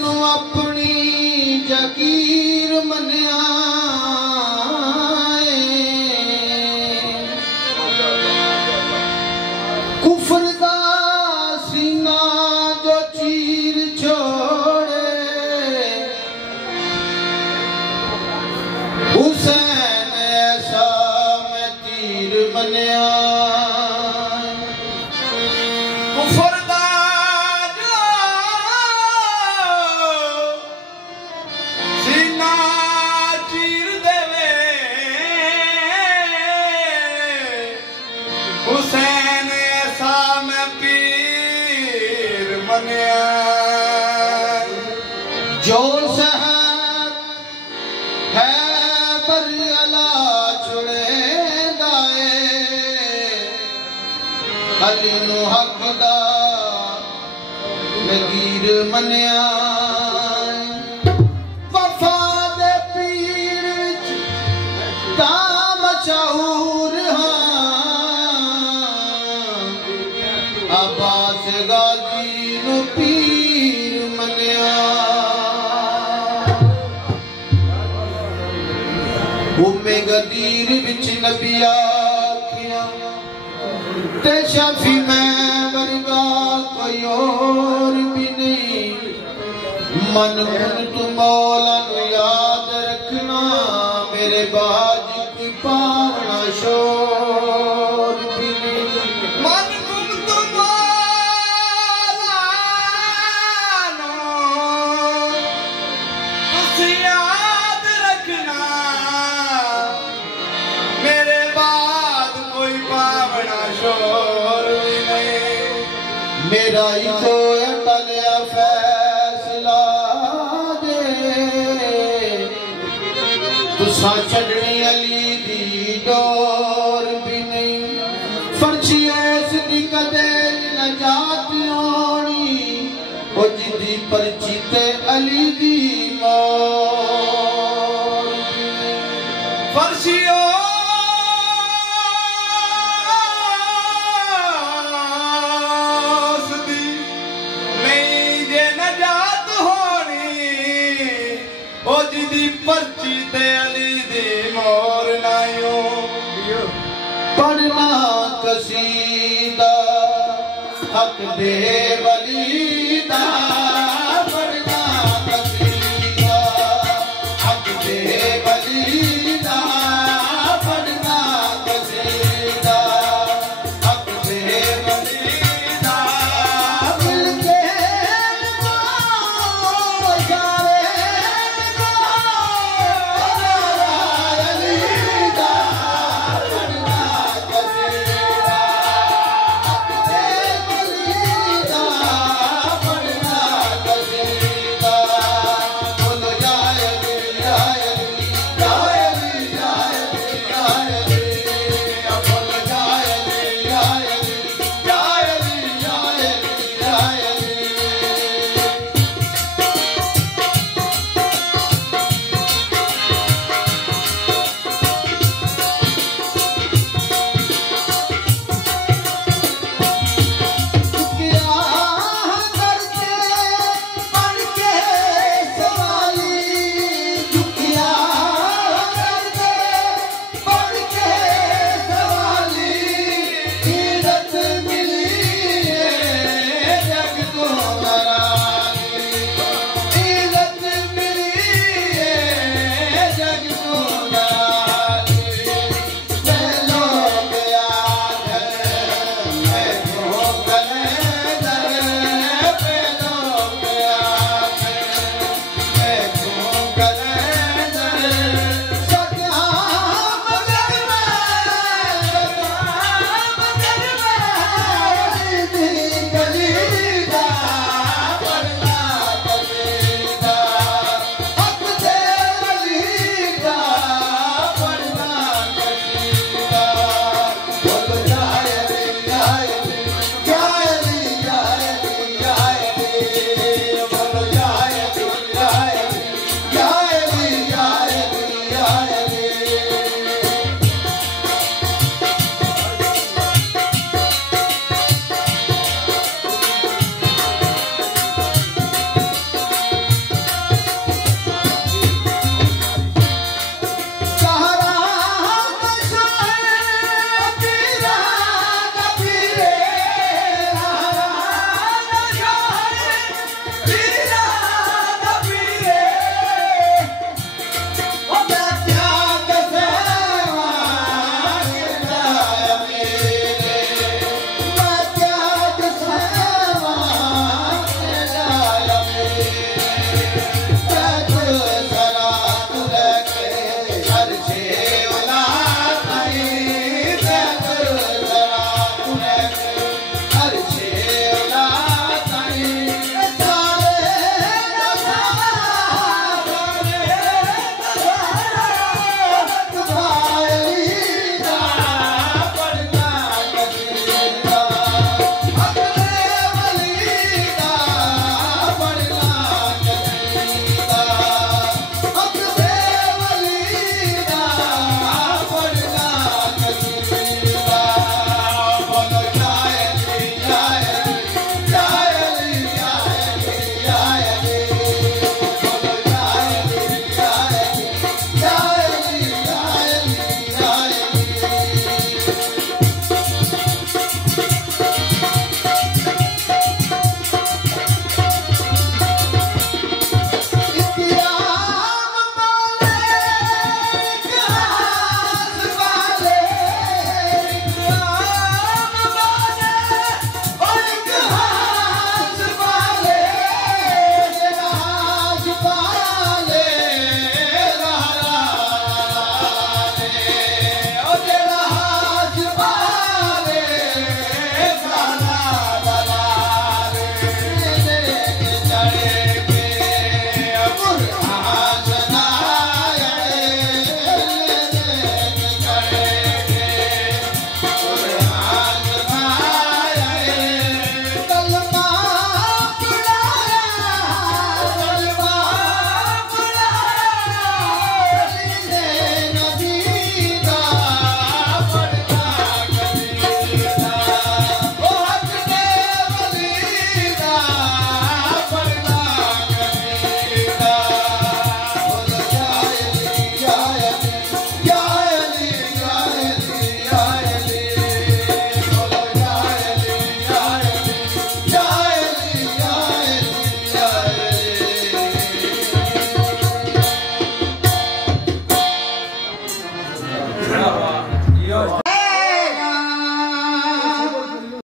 जिसनों अपनी जागीर मन्या कुफर दा सीना जो चीर छोड़े हुसैन ऐसा मैं तीर मन्या कुफर दा जो सीना चीर देवे हुसैन ऐसा मैं पीर मन्या जो साहब है बरियाला छुड़े दाए अली नु हक दा लकीर मन्या वफा दे पीर विच दाम चाहूर अब्बास गाजी नु पीर मन्या उम्मे गदीर विच नबी आखिया ते शाफी मैं वर्गा कोई और भी नहीं मन मुन तू मौला नु याद रखना मेरे बाज कोई पावना शोर भी नहीं मन याद रखना मेरे बाद कोई पावना शोर भी नहीं मेरा ही कोई अटलिया फैसला दे तुसा छड़नी अली दी डोर भी नहीं फर्जी ऐसी कदे नजात होनी ओ जिदी पर्ची ते अली दी मौत फर्शियो नहीं जे नजात होनी ओ जिदी पर्ची ते अली दी मोर नायो पढ़ना कसीदा हक दे वली दा